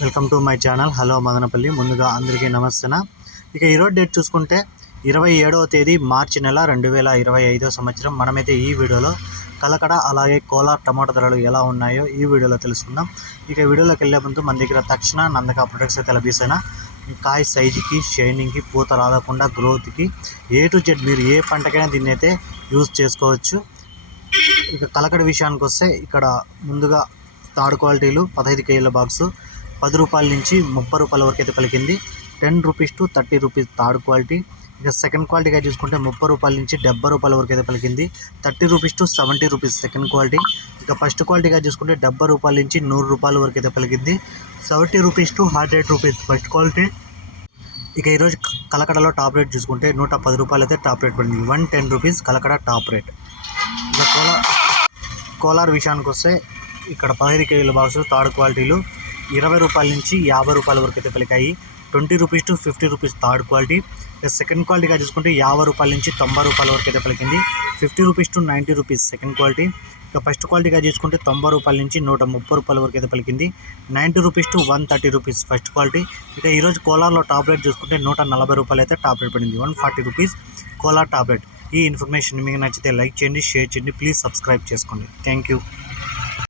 Welcome to my channel. Hello Madanapalle. ముందుగా అందరికీ నమస్తేన? ఇక ఈరోజు డేట్ చూసుకుంటే ఇరవై ఏడవ తేదీ మార్చి నెల రెండు వేల ఇరవై ఐదో సంవత్సరం. మనమైతే ఈ వీడియోలో కలకడ అలాగే కోలార్ టమాటా ధరలు ఎలా ఉన్నాయో ఈ వీడియోలో తెలుసుకుందాం. ఇక వీడియోలోకి వెళ్ళే ముందు మన దగ్గర తక్షణ నందక ప్రొడక్ట్స్ అయితే లభిస్తాయినా కాయ సైజుకి షైనింగ్కి పూత రాలకుండా గ్రోత్కి ఏ టు జెడ్ మీరు ఏ పంటకైనా దీన్ని అయితే యూజ్ చేసుకోవచ్చు. ఇక కలకడ విషయానికి వస్తే ఇక్కడ ముందుగా థర్డ్ క్వాలిటీలు పదహైదు కేజీల బాక్సు పది రూపాయల నుంచి ముప్పై రూపాయల వరకు అయితే పలికింది. Ten rupees to thirty rupees third quality. ఇక సెకండ్ క్వాలిటీగా చూసుకుంటే ముప్పై రూపాయల నుంచి డెబ్బై రూపాయల వరకు అయితే పలికింది. Thirty rupees to seventy rupees second quality. ఇక ఫస్ట్ క్వాలిటీగా చూసుకుంటే డెబ్బై రూపాయల నుంచి నూరు రూపాయల వరకు అయితే పలికింది. Seventy rupees to hundred rupees first quality. ఇక ఈరోజు కలకడలో టాప్ రేట్ చూసుకుంటే నూట పది రూపాయలు అయితే టాప్ రేట్ పడింది. One ten rupees Kalakada top rate. ఇక కోలా కోలార్ విషయానికి వస్తే ఇక్కడ పదహైదు కేజీల బాక్స్ థర్డ్ క్వాలిటీలు. ఇరవై రూపాయల నుంచి యాభై రూపాయల వరకు అయితే పలికాయి. Twenty rupees to fifty rupees third quality. ఇక సెకండ్ క్వాలిటీగా చూసుకుంటే యాభై రూపాయల నుంచి తొంభై రూపాయల వరకు అయితే పలికింది. Fifty rupees to ninety rupees second quality. ఇక ఫస్ట్ క్వాలిటీగా చూసుకుంటే తొంభై రూపాయల నుంచి నూట ముప్పై రూపాయల వరకు అయితే పలికింది. Ninety rupees to one thirty rupees first quality. ఇక ఈరోజు కోలార్లో టాప్ రేట్ చూసుకుంటే నూట నలభై రూపాయలు అయితే టాప్ రేట్ పడింది. One forty rupees Kolar top rate. ఈ ఇన్ఫర్మేషన్ మీకు నచ్చితే లైక్ చేయండి షేర్ చేయండి. ప్లీజ్ సబ్స్క్రైబ్ చేసుకోండి. Thank you.